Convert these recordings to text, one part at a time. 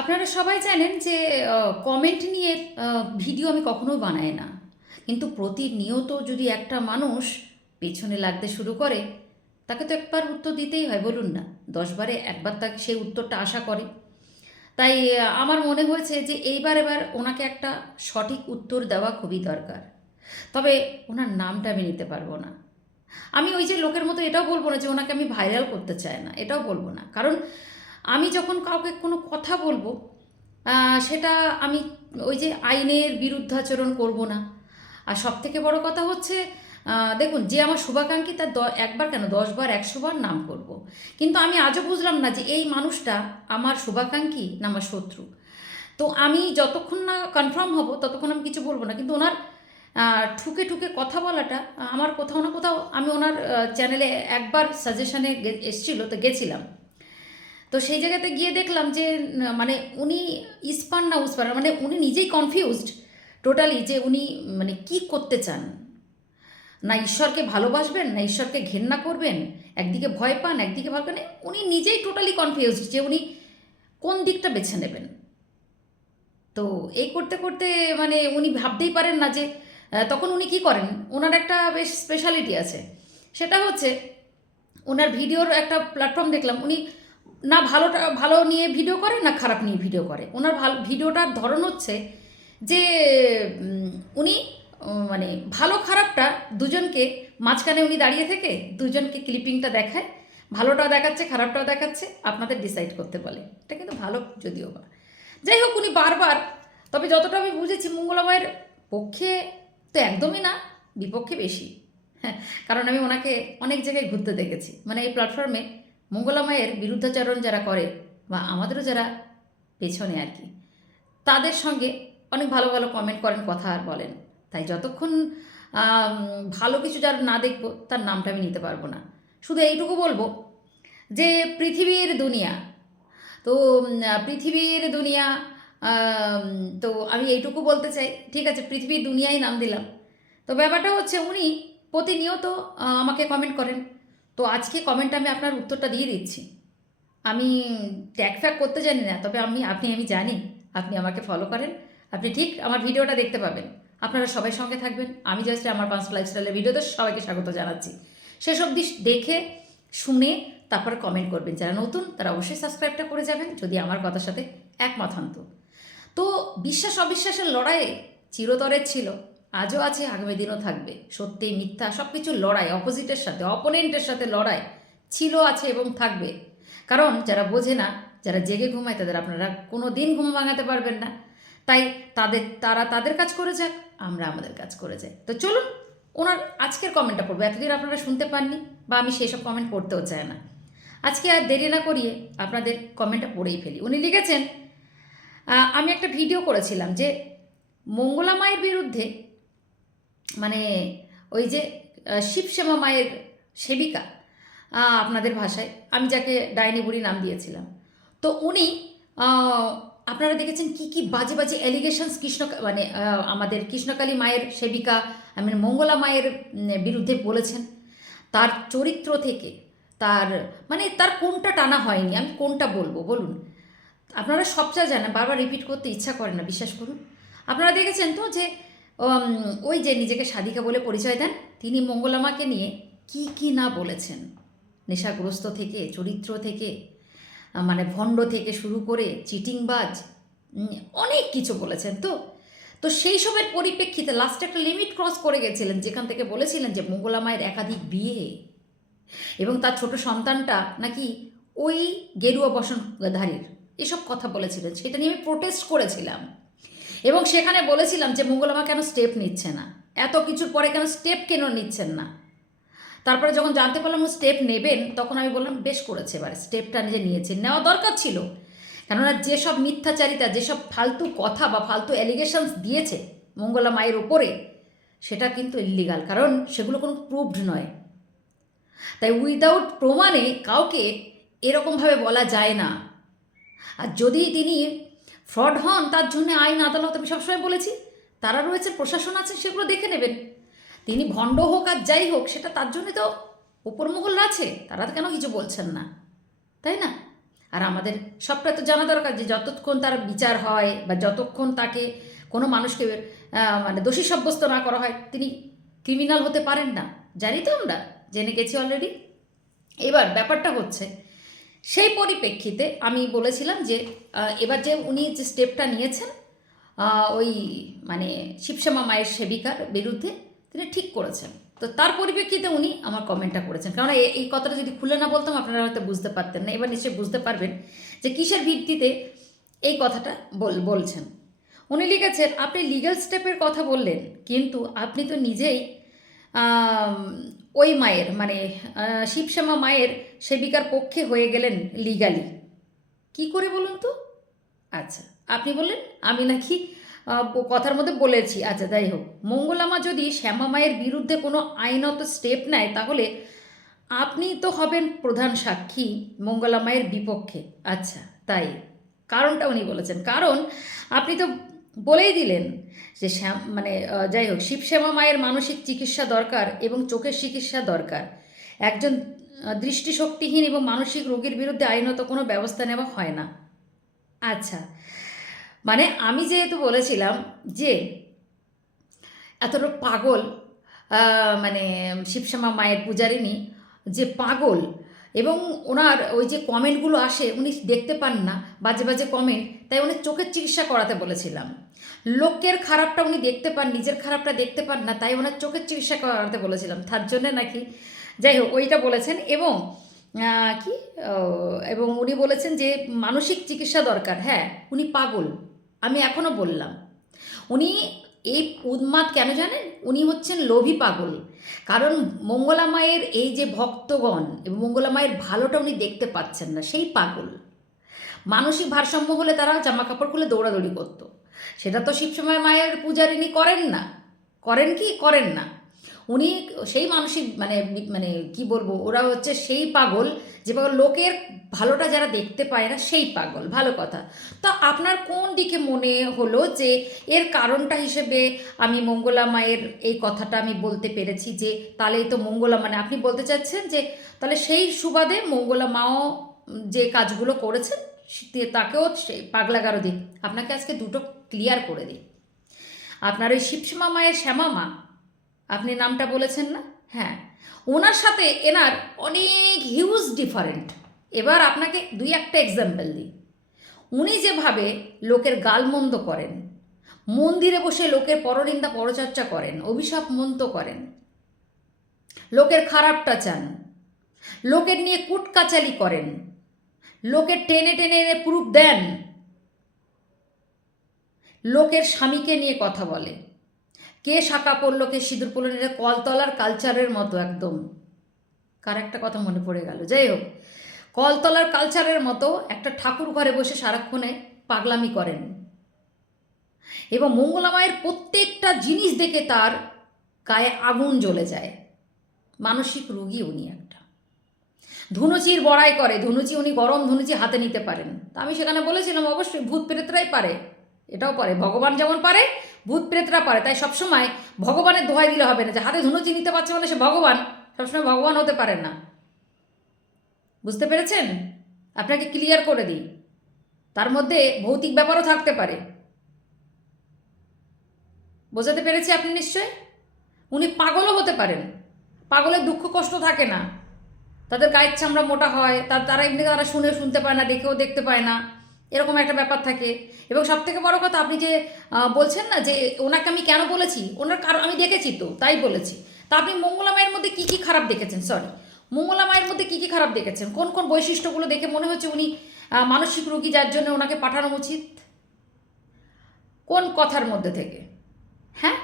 আপনারা সবাই জানেন যে কমেন্ট নিয়ে ভিডিও আমি কখনো বানাই না। কিন্তু প্রতিনিয়ত যদি একটা মানুষ পেছনে লাগতে শুরু করে, তাকে তো একবার উত্তর দিতেই হয়, বলুন না। দশবারে একবার তাকে সেই উত্তরটা আশা করে। তাই আমার মনে হয়েছে যে, এইবার এবার ওনাকে একটা সঠিক উত্তর দেওয়া খুবই দরকার। তবে ওনার নামটা আমি নিতে পারব না। আমি ওই যে লোকের মতো এটাও বলব না যে, ওনাকে আমি ভাইরাল করতে চাই না। এটাও বলব না। কারণ আমি যখন কাউকে কোনো কথা বলব সেটা আমি ওই যে আইনের বিরুদ্ধাচরণ করব না। আর সব থেকে বড় কথা হচ্ছে দেখুন, যে আমার শুভাকাঙ্ক্ষী তার একবার কেন, দশবার, একশোবার নাম করব। কিন্তু আমি আজও বুঝলাম না যে এই মানুষটা আমার শুভাকাঙ্ক্ষী না আমার শত্রু। তো আমি যতক্ষণ না কনফার্ম হব, ততক্ষণ আমি কিছু বলব না। কিন্তু ওনার ঠুকে ঠুকে কথা বলাটা, আমার কোথাও না কোথাও আমি ওনার চ্যানেলে একবার সাজেশনে এসেছিল, তো গেছিলাম। তো সেই জায়গাতে গিয়ে দেখলাম যে মানে উনি ইস্পান না উস্পান মানে উনি নিজেই কনফিউজড টোটালি যে উনি মানে কি করতে চান? না ঈশ্বরকে ভালোবাসবেন, না ঈশ্বরকে ঘেন্না করবেন, একদিকে ভয় পান, একদিকে ভালো মানে উনি নিজেই টোটালি কনফিউজড যে উনি কোন দিকটা বেছে নেবেন। তো এই করতে করতে মানে উনি ভাবতেই পারেন না যে তখন উনি কি করেন? ওনার একটা বেশ স্পেশালিটি আছে। সেটা হচ্ছে, ওনার ভিডিওর একটা প্ল্যাটফর্ম দেখলাম, উনি না ভালোটা, ভালো নিয়ে ভিডিও করে না খারাপ নিয়ে ভিডিও করে। ওনার ভালো ভিডিওটার ধরন হচ্ছে যে উনি মানে ভালো খারাপটা দুজনকে মাঝখানে উনি দাঁড়িয়ে থেকে দুজনকে ক্লিপিংটা দেখায়, ভালোটাও দেখাচ্ছে, খারাপটাও দেখাচ্ছে, আপনাদের ডিসাইড করতে বলে। এটা কিন্তু ভালো যদিও বা। যাই হোক, উনি বারবার, তবে যতটা আমি বুঝেছি মঙ্গলাময়ের পক্ষে তো একদমই না, বিপক্ষে বেশি। হ্যাঁ কারণ আমি ওনাকে অনেক জায়গায় ঘুরতে দেখেছি। মানে এই প্ল্যাটফর্মে মঙ্গলামায়ের বিরুদ্ধাচরণ যারা করে বা আমাদেরও যারা পেছনে আর কি, তাদের সঙ্গে অনেক ভালো ভালো কমেন্ট করেন, কথা আর বলেন। তাই যতক্ষণ ভালো কিছু যার না দেখব, তার নামটা আমি নিতে পারব না। শুধু এইটুকু বলব যে পৃথিবীর দুনিয়া, তো পৃথিবীর দুনিয়া তো আমি এইটুকু বলতে চাই, ঠিক আছে, পৃথিবীর দুনিয়ায় নাম দিলাম। তো ব্যাপারটা হচ্ছে উনি প্রতিনিয়ত আমাকে কমেন্ট করেন। তো আজকে কমেন্ট আমি আপনার উত্তরটা দিয়ে দিচ্ছি। আমি ট্যাগ ফ্যাগ করতে জানি না, তবে আমি, আপনি, আমি জানি, আপনি আমাকে ফলো করেন। আপনি ঠিক আমার ভিডিওটা দেখতে পাবেন। আপনারা সবাই সঙ্গে থাকবেন। আমি জাস্ট আমার পাঁচ লাইফস্টাইলের ভিডিওতে সবাইকে স্বাগত জানাচ্ছি। সেসব দিস দেখে, শুনে, তারপরে কমেন্ট করবেন। যারা নতুন, তারা অবশ্যই সাবস্ক্রাইবটা করে যাবেন, যদি আমার কথার সাথে একমত হন তো। বিশ্বাস অবিশ্বাসের লড়াইয়ে চিরতরের ছিল। আজও আছে, আগামী দিনও থাকবে। সত্যি, মিথ্যা সব কিছু লড়াই, অপোজিটের সাথে, অপোনেন্টের সাথে লড়াই, ছিল, আছে এবং থাকবে। কারণ যারা বোঝে না, যারা জেগে ঘুমায়, তাদের আপনারা কোনো দিন ঘুম ভাঙাতে পারবেন না। তাই তাদের, তারা তাদের কাজ করে যাক, আমরা আমাদের কাজ করে যাই। তো চলুন, ওনার আজকের কমেন্টটা পড়ব। এতদিন আপনারা শুনতে পাননি, বা আমি সেই সব কমেন্ট পড়তেও চাই না। আজকে আর দেরি না করিয়ে আপনাদের কমেন্টটা পড়েই ফেলি। উনি লিখেছেন আমি একটা ভিডিও করেছিলাম যে মঙ্গলা মায়ের বিরুদ্ধে মানে ওই যে শিবশ্যামা মায়ের সেবিকা আপনাদের ভাষায়, আমি যাকে ডাইনি বুড়ি নাম দিয়েছিলাম। তো উনি আপনারা দেখেছেন কি কি বাজে বাজে অ্যালিগেশনস কৃষ্ণ মানে আমাদের কৃষ্ণকালী মায়ের সেবিকা আমি মঙ্গলা মায়ের বিরুদ্ধে বলেছেন। তার চরিত্র থেকে তার মানে তার কোনটা টানা হয়নি, আমি কোনটা বলব, বলুন। আপনারা সবটা জানেন, বারবার রিপিট করতে ইচ্ছা করে না, বিশ্বাস করুন। আপনারা দেখেছেন তো যে ওই যে নিজেকে সাধিকা বলে পরিচয় দেন, তিনি মঙ্গলামাকে নিয়ে কি কি না বলেছেন। নেশাগ্রস্ত থেকে, চরিত্র থেকে মানে ভণ্ড থেকে শুরু করে চিটিংবাজ অনেক কিছু বলেছেন। তো তো সেই সবের পরিপ্রেক্ষিতে লাস্টে একটা লিমিট ক্রস করে গেছিলেন, যেখান থেকে বলেছিলেন যে মঙ্গলা মায়ের একাধিক বিয়ে। এবং তার ছোট সন্তানটা নাকি ওই গেরুয়া বসনধারীর এসব কথা বলেছিলেন। সেটা নিয়ে আমি প্রোটেস্ট করেছিলাম। এবং সেখানে বলেছিলাম যে মঙ্গলামা কেন স্টেপ নিচ্ছে না? এত কিছুর পরে কেন স্টেপ কেন নিচ্ছেন না? তারপরে যখন জানতে পারলাম স্টেপ নেবেন, তখন আমি বললাম, বেশ করেছে এবার স্টেপটা নিজে নিয়েছেন নেওয়া দরকার ছিল। কেননা যেসব মিথ্যাচারিতা, যেসব ফালতু কথা বা ফালতু অ্যালিগেশনস দিয়েছে মঙ্গলা মায়ের ওপরে সেটা কিন্তু ইলিগাল কারণ সেগুলো কোনো প্রুভড নয়। তাই উইদাউট প্রমাণে কাউকে এরকমভাবে বলা যায় না। আর যদি তিনি ফ্রড হন, তার জন্য আইন, আদালত, আমি সবসময় বলেছি। তারা রয়েছে, প্রশাসন আছে, সেগুলো দেখে নেবেন। তিনি ভণ্ড হোক আর যাই হোক, সেটা তার জন্য তো উপর মহল আছে। তারা কেন কিছু বলছেন না? তাই না? আর আমাদের সবটা তো জানা দরকার যে যতক্ষণ তার বিচার হয় বা যতক্ষণ তাকে কোনো মানুষকে মানে দোষী সাব্যস্ত না করা হয়, তিনি ক্রিমিনাল হতে পারেন না। জানি তো আমরা, জেনে গেছি অলরেডি এবার ব্যাপারটা হচ্ছে সেই পরিপ্রেক্ষিতে আমি বলেছিলাম যে এবার যে উনি যে স্টেপটা নিয়েছেন ওই মানে শিবশ্যামা মায়ের সেবিকার বিরুদ্ধে তিনি ঠিক করেছেন। তো তার পরিপ্রেক্ষিতে উনি আমার কমেন্টটা করেছেন। কারণ এই কথাটা যদি খুলে না বলতাম, আপনারা হয়তো বুঝতে পারতেন না। এবার নিশ্চয়ই বুঝতে পারবেন যে কিসের ভিত্তিতে এই কথাটা বল, বলছেন। উনি লিখেছেন, আপনি লিগ্যাল স্টেপের কথা বললেন, কিন্তু আপনি তো নিজেই ওই মায়ের মানে শিবশ্যামা মায়ের সেবিকার পক্ষে হয়ে গেলেন লিগালি কি করে বলুন তো? আচ্ছা আপনি বললেন, আমি নাকি কথার মধ্যে বলেছি। আচ্ছা যাই হোক, মঙ্গলামা যদি শ্যামা মায়ের বিরুদ্ধে কোনো আইনত স্টেপ নেয়, তাহলে আপনি তো হবেন প্রধান সাক্ষী মঙ্গলা মায়ের বিপক্ষে। আচ্ছা তাই। কারণটা উনি বলেছেন। কারণ আপনি তো বলেই দিলেন যে শ্যাম মানে যাই হোক, শিবশ্যামা মায়ের মানসিক চিকিৎসা দরকার এবং চোখের চিকিৎসা দরকার। একজন দৃষ্টিশক্তিহীন এবং মানসিক রোগীর বিরুদ্ধে আইনত কোনো ব্যবস্থা নেওয়া হয় না। আচ্ছা মানে আমি যেহেতু বলেছিলাম যে এতটা পাগল মানে শিবশ্যামা মায়ের পূজারিনী যে পাগল এবং ওনার ওই যে কমেন্টগুলো আসে, উনি দেখতে পান না, বাজে বাজে কমেন্ট তাই উনি চোখের চিকিৎসা করাতে বলেছিলাম। লোকের খারাপটা উনি দেখতে পান, নিজের খারাপটা দেখতে পান না, তাই ওনার চোখের চিকিৎসা করাতে বলেছিলাম। তার জন্যে নাকি, যাই হোক, ওইটা বলেছেন এবং কি এবং উনি বলেছেন যে মানসিক চিকিৎসা দরকার হ্যাঁ উনি পাগল, আমি এখনও বললাম। উনি এই উন্মাদ কেন জানেন? উনি হচ্ছেন লোভী পাগল। কারণ মঙ্গলা মায়ের এই যে ভক্তগণ এবং মঙ্গলা মায়ের ভালোটা উনি দেখতে পাচ্ছেন না, সেই পাগল। মানসিক ভারসাম্য হলে তারা জামা কাপড় খুলে দৌড়াদৌড়ি করতো। সেটা তো শিবসময় মায়ের পূজারিনী করেন না। করেন কি? করেন না। উনি সেই মানসিক মানে মানে কি বলব, ওরা হচ্ছে সেই পাগল, যে পাগল লোকের ভালোটা যারা দেখতে পায় না সেই পাগল, ভালো কথা। তো আপনার কোন দিকে মনে হলো যে এর কারণটা হিসেবে আমি মঙ্গলা মায়ের এই কথাটা আমি বলতে পেরেছি যে তাহলে তো মঙ্গলা মানে আপনি বলতে চাচ্ছেন যে তাহলে সেই সুবাদে মঙ্গলা মাও যে কাজগুলো করেছেন তাকেও সেই পাগলাগারো দিন আপনাকে আজকে দুটো ক্লিয়ার করে দিই। আপনার ওই শিবশ্যামা মায়ের শ্যামা মা আপনি নামটা বলেছেন না? হ্যাঁ। ওনার সাথে এনার অনেক হিউজ ডিফারেন্ট এবার আপনাকে দুই একটা এক্সাম্পল দিই। উনি যেভাবে লোকের গালমন্দ করেন, মন্দিরে বসে লোকের পরনিন্দা পরচর্চা করেন, অভিশাপ মন্ত করেন, লোকের খারাপটা চান, লোকের নিয়ে কুটকাচালি করেন, লোকের টেনে টেনে এনে প্রুফ দেন, লোকের স্বামীকে নিয়ে কথা বলে। কে শাখা পড়ল, কে সিঁদুর পড়ল, এটা কলতলার কালচারের মতো একদম। কার একটা কথা মনে পড়ে গেল? যাই হোক, কলতলার কালচারের মতো একটা ঠাকুর ঘরে বসে সারাক্ষণে পাগলামি করেন। এবং মঙ্গলা মায়ের প্রত্যেকটা জিনিস দেখে তার গায়ে আগুন জ্বলে যায়। মানসিক রোগী উনি একটা। ধুনুচির বড়াই করে, ধুনুচি উনি গরম ধুনুচি হাতে নিতে পারেন। তা আমি সেখানে বলেছিলাম, অবশ্যই ভূত প্রেতরাই পারে, এটাও পারে, ভগবান যেমন পারে ভূত প্রেতরা পারে। তাই সবসময় ভগবানের দোহাই দিলে হবে না। যে হাতে ধুনুচি নিতে পারছে মানে সে ভগবান, সবসময় ভগবান হতে পারেন না। বুঝতে পেরেছেন? আপনাকে ক্লিয়ার করে দিই। তার মধ্যে ভৌতিক ব্যাপারও থাকতে পারে। বোঝাতে পেরেছি আপনি নিশ্চয়? উনি পাগলও হতে পারেন। পাগলের দুঃখ কষ্ট থাকে না। তাদের গায়ের চামড়া মোটা হয়। তার, তারা এমনি তারা শুনে শুনতে পায় না, দেখেও দেখতে পায় না। এরকম একটা ব্যাপার থাকে। এবং সব থেকে বড় কথা আপনি যে বলছেন না যে, ওনাকে আমি কেন বলেছি? ওনার কারণ, আমি দেখেছি তো, তাই বলেছি। তা আপনি মঙ্গলা মায়ের মধ্যে কী কী খারাপ দেখেছেন? সরি মঙ্গলা মায়ের মধ্যে কী কী খারাপ দেখেছেন? কোন কোন বৈশিষ্ট্যগুলো দেখে মনে হচ্ছে উনি মানসিক রোগী যার জন্য ওনাকে পাঠানো উচিত? কোন কথার মধ্যে থেকে? হ্যাঁ?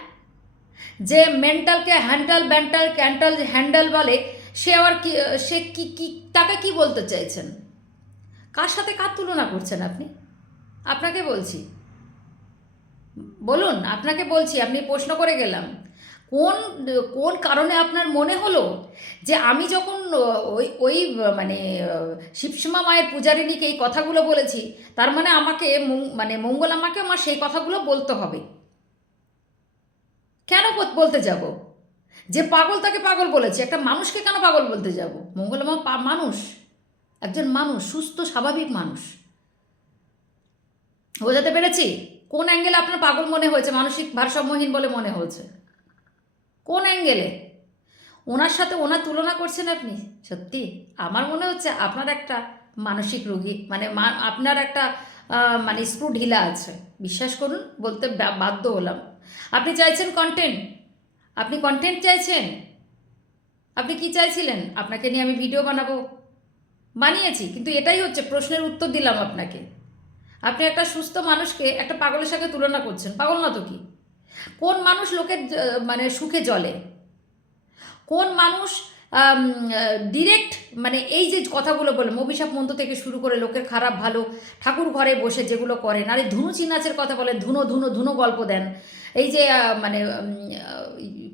যে মেন্টালকে হ্যান্ডাল, ব্যান্টাল, ক্যান্টাল, হ্যান্ডেল বলে, সে আবার কি, সে কি কি, তাকে কি বলতে চাইছেন? কার সাথে কার তুলনা করছেন আপনি? আপনাকে বলছি। বলুন, আপনাকে বলছি, আপনি প্রশ্ন করে গেলাম। কোন কোন কারণে আপনার মনে হলো যে আমি যখন ওই ওই মানে শিবসীমা মায়ের পূজারিনীকে এই কথাগুলো বলেছি, তার মানে আমাকে মানে মঙ্গলামাকে আমার সেই কথাগুলো বলতে হবে? কেন বলতে যাব? যে পাগল তাকে পাগল বলেছে, একটা মানুষকে কেন পাগল বলতে যাব? মঙ্গলামা মানুষ। একজন মানুষ, সুস্থ, স্বাভাবিক মানুষ। বোঝাতে পেরেছি? কোন অ্যাঙ্গেলে আপনার পাগল মনে হয়েছে? মানসিক ভারসাম্যহীন বলে মনে হয়েছে। কোন অ্যাঙ্গেলে? ওনার সাথে ওনার তুলনা করছেন আপনি? সত্যি? আমার মনে হচ্ছে আপনার একটা মানসিক রোগী মানে আপনার একটা মানে স্ক্রু ঢিলা আছে। বিশ্বাস করুন, বলতে বাধ্য হলাম। আপনি চাইছেন কন্টেন্ট আপনি কন্টেন্ট চাইছেন? আপনি কি চাইছিলেন? আপনাকে নিয়ে আমি ভিডিও বানাবো। বানিয়েছি কিন্তু এটাই হচ্ছে প্রশ্নের উত্তর দিলাম আপনাকে। আপনি একটা সুস্থ মানুষকে একটা পাগলের সাথে তুলনা করছেন, পাগল না তো কি? কোন মানুষ লোকের মানে সুখে জলে কোন মানুষ ডিরেক্ট মানে এই যে কথাগুলো বলেন অভিশাপ মন্ত্র থেকে শুরু করে লোকের খারাপ, ভালো, ঠাকুর ঘরে বসে যেগুলো করেন আর ধুনু চিনাচের কথা বলেন, ধুনো ধুনো ধুনো গল্প দেন। এই যে মানে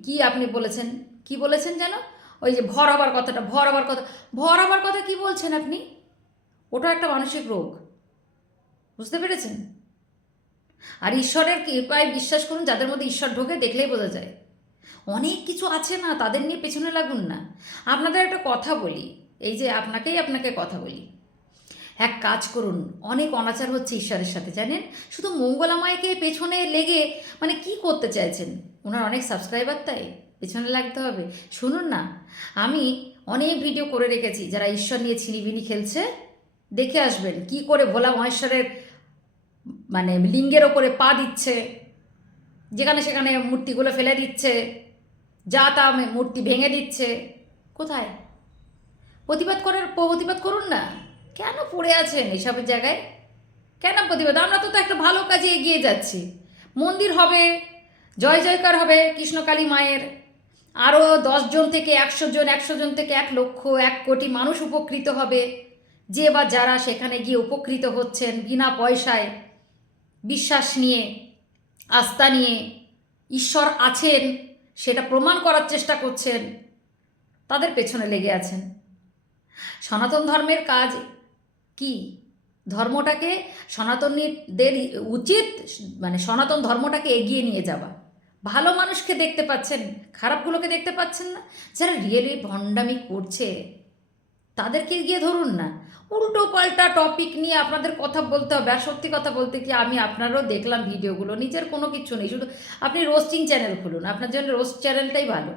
কি আপনি বলেছেন? কি বলেছেন যেন? ওই যে ভর হবার কথাটা, ভর হবার কথা, ভর হবার কথা কি বলছেন আপনি? ওটা একটা মানসিক রোগ। বুঝতে পেরেছেন? আর ঈশ্বরের কৃপায় বিশ্বাস করুন, যাদের মধ্যে ঈশ্বর ঢোকে দেখলেই বোঝা যায়। অনেক কিছু আছে না, তাদের নিয়ে পেছনে লাগুন না। আপনাদের একটা কথা বলি, এই যে আপনাকেই আপনাকে কথা বলি। এক কাজ করুন, অনেক অনাচার হচ্ছে ঈশ্বরের সাথে, জানেন? শুধু মঙ্গলামায়কে পেছনে লেগে মানে কি করতে চাইছেন? ওনার অনেক সাবস্ক্রাইবার তাই। পেছনে লাগতে হবে। শুনুন না, আমি অনেক ভিডিও করে রেখেছি, যারা ঈশ্বর নিয়ে ছিনিবিনি খেলছে, দেখে আসবেন কি করে ভোলা মহেশ্বরের মানে লিঙ্গের ওপরে পা দিচ্ছে, যেখানে সেখানে মূর্তিগুলো ফেলে দিচ্ছে, যা তা মূর্তি ভেঙে দিচ্ছে, কোথায়? প্রতিবাদ করার প্রতিবাদ করুন না। কেন পড়ে আছেন এসবের জায়গায়? কেন প্রতিবাদ? আমরা তো তো একটা ভালো কাজে এগিয়ে যাচ্ছি। মন্দির হবে, জয় জয়কার হবে কৃষ্ণকালী মায়ের। আরও জন থেকে একশো জন একশো জন থেকে এক লক্ষ এক কোটি মানুষ উপকৃত হবে। যে বা যারা সেখানে গিয়ে উপকৃত হচ্ছেন বিনা পয়সায়। বিশ্বাস নিয়ে, আস্থা নিয়ে ঈশ্বর আছেন, সেটা প্রমাণ করার চেষ্টা করছেন, তাদের পেছনে লেগে আছেন। সনাতন ধর্মের কাজ কি? ধর্মটাকে সনাতনীদের উচিত মানে সনাতন ধর্মটাকে এগিয়ে নিয়ে যাওয়া। ভালো মানুষকে দেখতে পাচ্ছেন, খারাপগুলোকে দেখতে পাচ্ছেন না। যারা রিয়েলি ভণ্ডামি করছে, তাদেরকে গিয়ে ধরুন না, উল্টো পাল্টা টপিক নিয়ে আপনাদের কথা বলতে হবে। আর সত্যি কথা বলতে কি, আমি আপনারও দেখলাম ভিডিওগুলো, নিজের কোনো কিছু নেই। শুধু আপনি রোস্টিং চ্যানেল খুলুন, আপনার জন্য রোস্ট চ্যানেলটাই ভালো।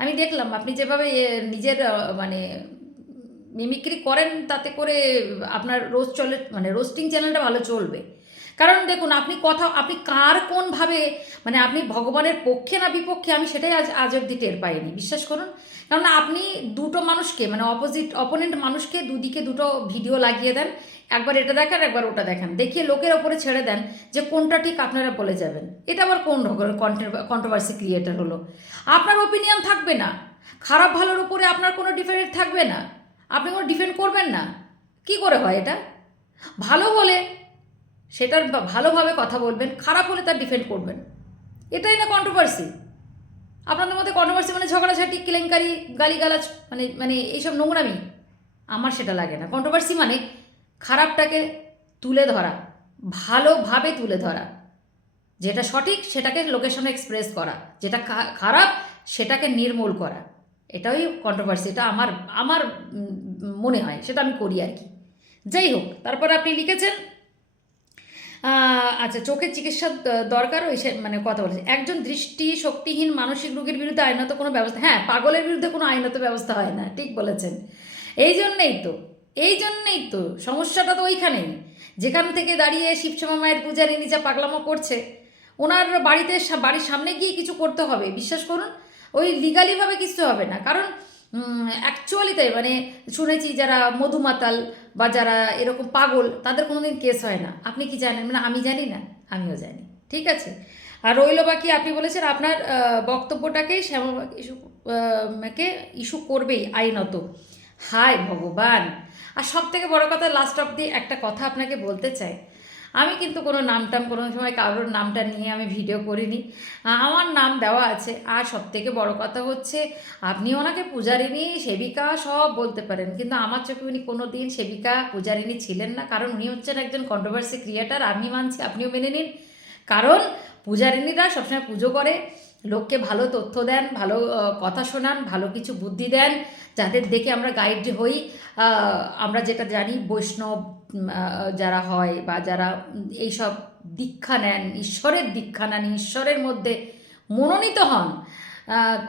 আমি দেখলাম, আপনি যেভাবে নিজের মানে মিমিক্রি করেন, তাতে করে আপনার রোস্ট চলে মানে রোস্টিং চ্যানেলটা ভালো চলবে। কারণ দেখুন, আপনি কথা, আপনি কার কোনভাবে মানে আপনি ভগবানের পক্ষে না বিপক্ষে, আমি সেটাই আজ আজ অব্দি টের পাইনি, বিশ্বাস করুন। কারণ আপনি দুটো মানুষকে মানে অপোজিট অপোনেন্ট মানুষকে দুদিকে দুটো ভিডিও লাগিয়ে দেন, একবার এটা দেখান একবার ওটা দেখান। দেখিয়ে লোকের ওপরে ছেড়ে দেন যে কোনটা ঠিক আপনারা বলে যাবেন। এটা আবার কোন কন্ট্রোভার্সি ক্রিয়েটার হলো? আপনার ওপিনিয়ন থাকবে না। খারাপ ভালোর উপরে আপনার কোনো ডিফারেন্ট থাকবে না। আপনি কোনো ডিফেন্ড করবেন না। কি করে হয় এটা? ভালো হলে সেটার ভালোভাবে কথা বলবেন, খারাপ হলে তার ডিফেন্ড করবেন। এটাই না কন্ট্রোভার্সি আপনাদের মধ্যে কন্ট্রোভার্সি মানে ঝগড়াঝাটি, কেলেঙ্কারি, গালিগালাজ মানে মানে এইসব নোংরামি? আমার সেটা লাগে না। কন্ট্রোভার্সি মানে খারাপটাকে তুলে ধরা, ভালোভাবে তুলে ধরা। যেটা সঠিক, সেটাকে লোকেশনে এক্সপ্রেস করা। যেটা খারাপ, সেটাকে নির্মূল করা। এটাই কন্ট্রোভার্সি এটা আমার আমার মনে হয়। সেটা আমি করি আর কি। যাই হোক, তারপর আপনি লিখেছেন আচ্ছা চোখের চিকিৎসার দ- দরকার ওই সে- মানে কথা বলেছে। একজন দৃষ্টি শক্তিহীন মানসিক রোগীর বিরুদ্ধে আইনত কোনো ব্যবস্থা হ্যাঁ পাগলের বিরুদ্ধে কোনো আইনত ব্যবস্থা হয় না, ঠিক বলেছেন। এই জন্যেই তো, এই জন্যেই তো সমস্যাটা তো ওইখানেই। যেখান থেকে দাঁড়িয়ে শিবশ্যামা মায়ের পূজারি নিজা পাগলামো করছে, ওনার বাড়িতে বাড়ির সামনে গিয়ে কিছু করতে হবে, বিশ্বাস করুন? ওই লিগালিভাবে কিছু হবে না। কারণ অ্যাকচুয়ালি তাই মানে শুনেছি যারা মধুমাতাল বা যারা এরকম পাগল, তাদের কোনোদিন কেস হয় না। আপনি কি জানেন? মানে আমি জানি না, আমিও জানি। ঠিক আছে? আর রইল বাকি, আপনি বলেছেন আপনার বক্তব্যটাকেই শ্যামা ইস্যু কে ইস্যু করবেই, আইনত। হায় ভগবান! আর সব থেকে বড় কথা লাস্ট অফ দি একটা কথা আপনাকে বলতে চাই। আমি কিন্তু কোনো নামটাম, কোনো সময় কারোর নামটা নিয়ে আমি ভিডিও করিনি। আমার নাম দেওয়া আছে। আর সব থেকে বড়ো কথা হচ্ছে, আপনি ওনাকে পূজারিনী সেবিকা সব বলতে পারেন। কিন্তু আমার চোখে উনি কোনো দিন সেবিকা পূজারিনী ছিলেন না। কারণ উনি হচ্ছেন একজন কন্ট্রোভার্সি ক্রিয়েটার আমি মানছি, আপনিও মেনে নিন। কারণ পূজারিনীরা সবসময় পুজো করে। লোককে ভালো তথ্য দেন, ভালো কথা শোনান, ভালো কিছু বুদ্ধি দেন, যাদের দেখে আমরা গাইড হই। আমরা যেটা জানি, বৈষ্ণব যারা হয় বা যারা এইসব দীক্ষা নেন, ঈশ্বরের দীক্ষা নেন, ঈশ্বরের মধ্যে মনোনীত হন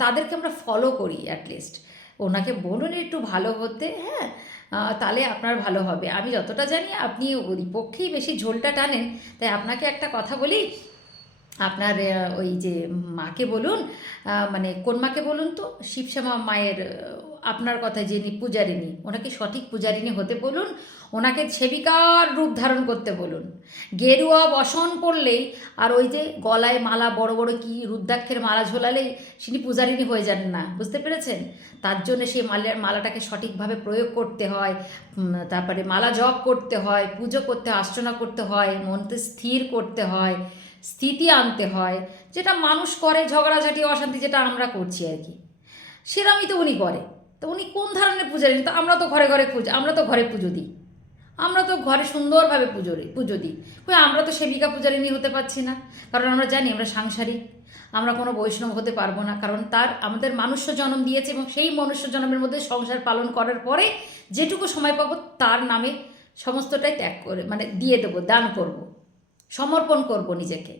তাদেরকে আমরা ফলো করি অ্যাটলিস্ট ওনাকে বলুন একটু ভালো হতে হ্যাঁ তাহলে আপনার ভালো হবে। আমি যতটা জানি, আপনি ওই পক্ষেই বেশি ঝোলটা টানেন। তাই আপনাকে একটা কথা বলি আপনার ওই যে মাকে বলুন মানে কোন মাকে বলুন তো? শিবশ্যামা মায়ের আপনার কথায় যিনি পূজারিনী ওনাকে সঠিক পূজারিণী হতে বলুন ওনাকে সেবিকার রূপ ধারণ করতে বলুন। গেরুয়া বসন পড়লেই আর ওই যে গলায় মালা বড় বড় কি রুদ্রাক্ষের মালা ঝোলালেই তিনি পূজারিণী হয়ে যান না বুঝতে পেরেছেন? তার জন্য সেই মালার মালাটাকে সঠিকভাবে প্রয়োগ করতে হয় তারপরে মালা জপ করতে হয় পুজো করতে হয়, আর্চনা করতে হয় মনকে স্থির করতে হয় স্থিতি আনতে হয়, যেটা মানুষ করে, ঝগড়াঝাটি, অশান্তি যেটা আমরা করছি আর কি। সেরমই তো উনি করে। তো উনি কোন ধরনের পূজারী? তো আমরা তো ঘরে ঘরে পুজো, আমরা তো ঘরে পুজো দিই। আমরা তো ঘরে সুন্দরভাবে পুজো পুজো দিই। কই আমরা তো সেবিকা পূজারিনী হতে পারছি না। কারণ আমরা জানি আমরা সাংসারিক, আমরা কোনো বৈষ্ণব হতে পারব না। কারণ তার, আমাদের মানুষ্য জন্ম দিয়েছে এবং সেই মনুষ্য জন্মের মধ্যে সংসার পালন করার পরে যেটুকু সময় পাবো তার নামে সমস্তটাই ত্যাগ করে মানে দিয়ে দেবো, দান করব। সমর্পণ করব নিজেকে।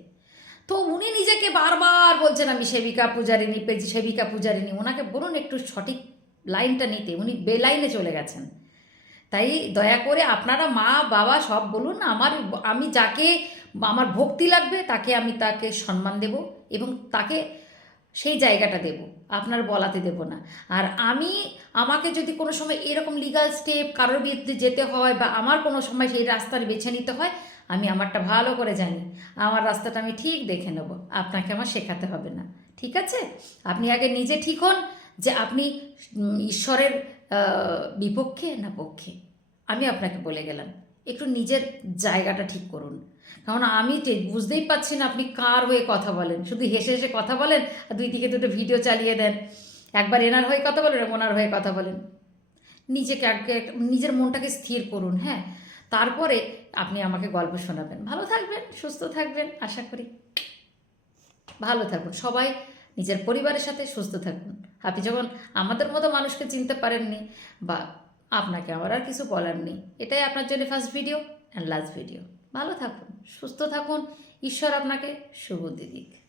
তো উনি নিজেকে বারবার বলছেন, আমি সেবিকা পূজারিনী পেজি সেবিকা পূজারিনী ওনাকে বলুন একটু সঠিক লাইনটা নিতে। উনি বেলাইনে চলে গেছেন। তাই দয়া করে আপনারা মা, বাবা সব বলুন, আমার, আমি যাকে, আমার ভক্তি লাগবে তাকে আমি তাকে সম্মান দেব এবং তাকে সেই জায়গাটা দেব। আপনার বলাতে দেব না। আর আমি, আমাকে যদি কোনো সময় এরকম লিগাল স্টেপ কারোর বিরুদ্ধে যেতে হয় বা আমার কোনো সময় সেই রাস্তার বেছে নিতে হয় আমি আমারটা ভালো করে জানি। আমার রাস্তাটা আমি ঠিক দেখে নেব। আপনাকে আমার শেখাতে হবে না। ঠিক আছে? আপনি আগে নিজে ঠিক হন যে আপনি ঈশ্বরের বিপক্ষে না পক্ষে। আমি আপনাকে বলে গেলাম। একটু নিজের জায়গাটা ঠিক করুন। কারণ আমি বুঝতেই পারছি না আপনি কার হয়ে কথা বলেন। শুধু হেসে হেসে কথা বলেন আর দুই দিকে দুটো ভিডিও চালিয়ে দেন। একবার এনার হয়ে কথা বলেন, ওনার হয়ে কথা বলেন। নিজেকে নিজের মনটাকে স্থির করুন হ্যাঁ? তারপরে আপনি আমাকে গল্প শোনাবেন। ভালো থাকবেন, সুস্থ থাকবেন, আশা করি। ভালো থাকুন। সবাই নিজের পরিবারের সাথে সুস্থ থাকুন। আপনি যখন আমাদের মতো মানুষকে চিনতে পারেননি বা আপনাকে আমার আর কিছু বলার নেই, এটাই আপনার জন্য first video and last video ভালো থাকুন, সুস্থ থাকুন। ঈশ্বর আপনাকে সুবুদ্ধি দিক।